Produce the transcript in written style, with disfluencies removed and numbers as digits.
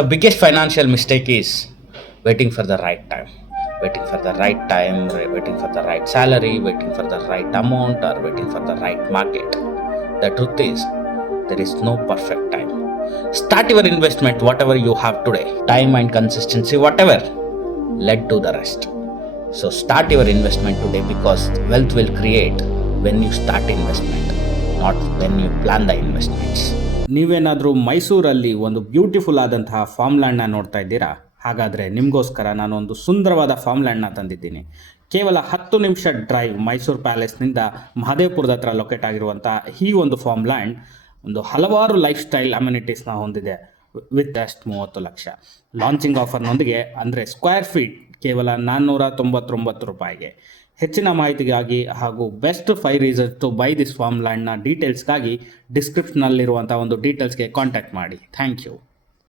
The biggest financial mistake is waiting for the right time. Waiting for the right time, waiting for the right salary, waiting for the right amount, or waiting for the right market. The truth is, there is no perfect time. Start your investment, whatever you have today. Time and consistency, whatever. Let do the rest. So start your investment today because wealth will create when you start investment, not when you plan the investments. ನೀವೇನಾದರೂ ಮೈಸೂರಲ್ಲಿ ಒಂದು beautiful ಆದಂತಹ ಫಾರ್ಮ್ಲ್ಯಾಂಡ್ನ ನೋಡ್ತಾ ಇದ್ದೀರಾ? ಹಾಗಾದರೆ ನಿಮಗೋಸ್ಕರ ನಾನೊಂದು ಸುಂದರವಾದ ಫಾರ್ಮ್ಲ್ಯಾಂಡ್ನ ತಂದಿದ್ದೀನಿ. ಕೇವಲ 10 ನಿಮಿಷ ಡ್ರೈವ್ ಮೈಸೂರು ಪ್ಯಾಲೇಸ್ನಿಂದ ಮಹದೇವಪುರದ ಹತ್ರ ಲೊಕೇಟ್ ಆಗಿರುವಂಥ ಈ ಒಂದು ಫಾರ್ಮ್ಲ್ಯಾಂಡ್ ಒಂದು ಹಲವಾರು ಲೈಫ್ ಸ್ಟೈಲ್ ಅಮ್ಯುನಿಟೀಸ್ನ ಹೊಂದಿದೆ ವಿತ್ ಜಸ್ಟ್ 30 ಲಕ್ಷ. ಲಾಂಚಿಂಗ್ ಆಫರ್ನೊಂದಿಗೆ ಅಂದರೆ ಸ್ಕ್ವೇರ್ ಫೀಟ್ ಕೇವಲ 499 ರೂಪಾಯಿಗೆ. ಹೆಚ್ಚಿನ ಮಾಹಿತಿಗಾಗಿ ಹಾಗೂ best 5 reasons to buy this ಫಾರ್ಮ್ಲ್ಯಾಂಡ್ನ ಡೀಟೇಲ್ಸ್ಗಾಗಿ ಡಿಸ್ಕ್ರಿಪ್ಷನಲ್ಲಿರುವಂಥ ಒಂದು ಡೀಟೇಲ್ಸ್ಗೆ ಕಾಂಟ್ಯಾಕ್ಟ್ ಮಾಡಿ. Thank you.